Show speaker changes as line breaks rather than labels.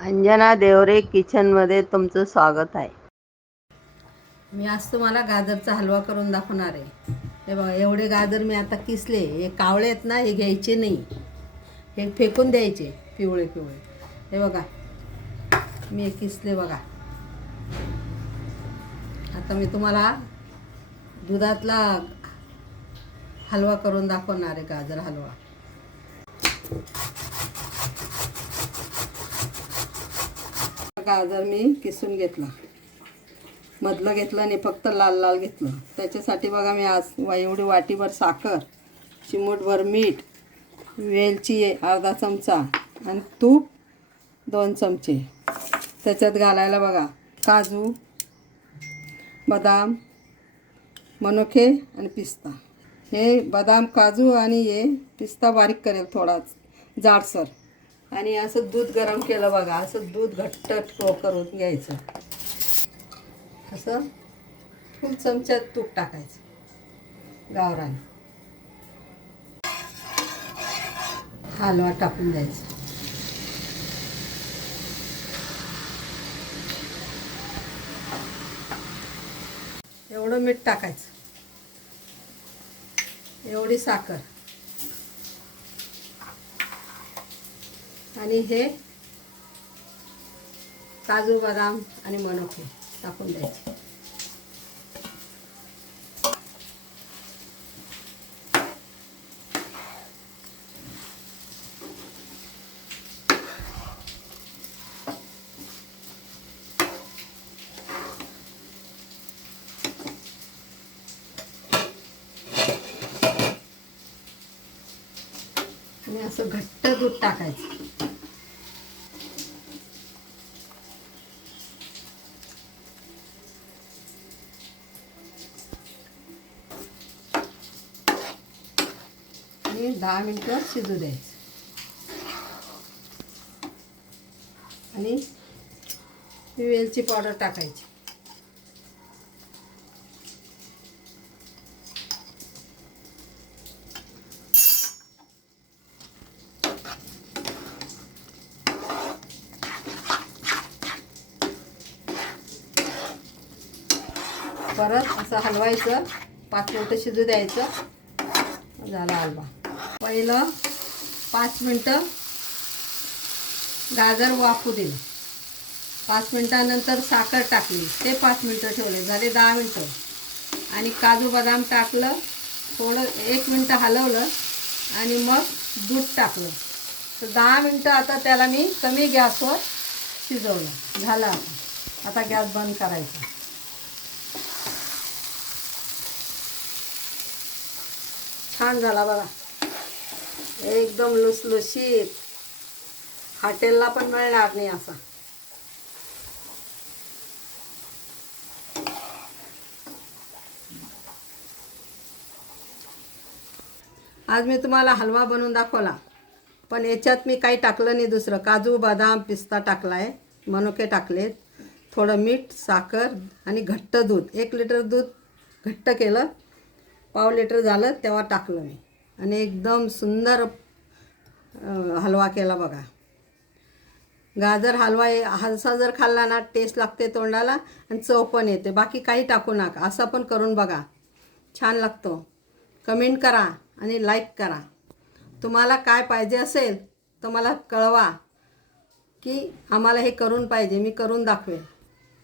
अंजना देवरे किचनमध्ये तुमचं स्वागत आहे.
मी आज तुम्हाला गाजरचा हलवा करून दाखवणार आहे. हे बघा एवढे गाजर मी आता किसले हे कावळे आहेत ना हे घ्यायचे नाही. हे फेकून द्यायचे पिवळे पिवळे. हे बघा मी हे किसले बघा. आता मी तुम्हाला दुधातला हलवा करून दाखवणार आहे गाजर हलवा. गाजर मी किसून घेतला. मधलं घेतलं आणि फक्त लाल लाल घेतलं. त्याच्यासाठी बघा मी आज एवढी वाटीभर साखर चिमूटभर मीठ वेलची आहे अर्धा चमचा आणि तूप दोन चमचे. त्याच्यात घालायला बघा काजू बदाम मनोखे आणि पिस्ता. हे बदाम काजू आणि हे पिस्ता बारीक करेल थोडा जाडसर. आणि असं दूध गरम केलं बघा असं दूध घट्ट करून घ्यायचं. असं फुल चमच्यात तूप टाकायचं. गावरान. हलवा टाकून द्यायचा. एवढं मीठ टाकायचं. एवढी साखर. आणि हे काजू बदाम आणि मनोखे टाकून द्यायचे. आणि असं घट्ट दूध टाकायचं. आणि दहा मिनटं शिजू द्यायचं आणि वेलची पावडर टाकायची. परत असं हलवायचं पाच मिनटं शिजू द्यायचं. झाला हलवा. पहिलं पाच मिनटं गाजर वाफू दिलं. पाच मिनटानंतर साखर टाकली. ते पाच मिनटं ठेवले. झाले दहा मिनटं. आणि काजू बदाम टाकलं. थोडं एक मिनटं हलवलं. आणि मग दूध टाकलं. तर दहा मिनटं आता त्याला मी कमी गॅसवर शिजवलं. झालं आता. आता गॅस बंद करायचा. छान झाला बघा. एकदम लुसलुशीत. हॉटेलला पण मिळणार नाही असा. आज मी तुम्हाला हलवा बनवून दाखवला. पण याच्यात मी काही टाकलं नाही दुसरं. काजू बदाम पिस्ता टाकला आहे मनुके टाकलेत. थोडं मीठ साखर आणि घट्ट दूध. एक लिटर दूध घट्ट केलं. पाव लिटर झालं तेव्हा टाकलं मी. आणि एकदम सुंदर हलवा केला बघा. गाजर हलवा हलसा जर खाल्ला ना टेस्ट लागते तोंडाला आणि चव पण येते. बाकी काही टाकू नका. असं पण करून बघा. छान लागतो. कमेंट करा आणि लाईक करा. तुम्हाला काय पाहिजे असेल तर मला कळवा की आम्हाला हे करून पाहिजे. मी करून दाखवेन.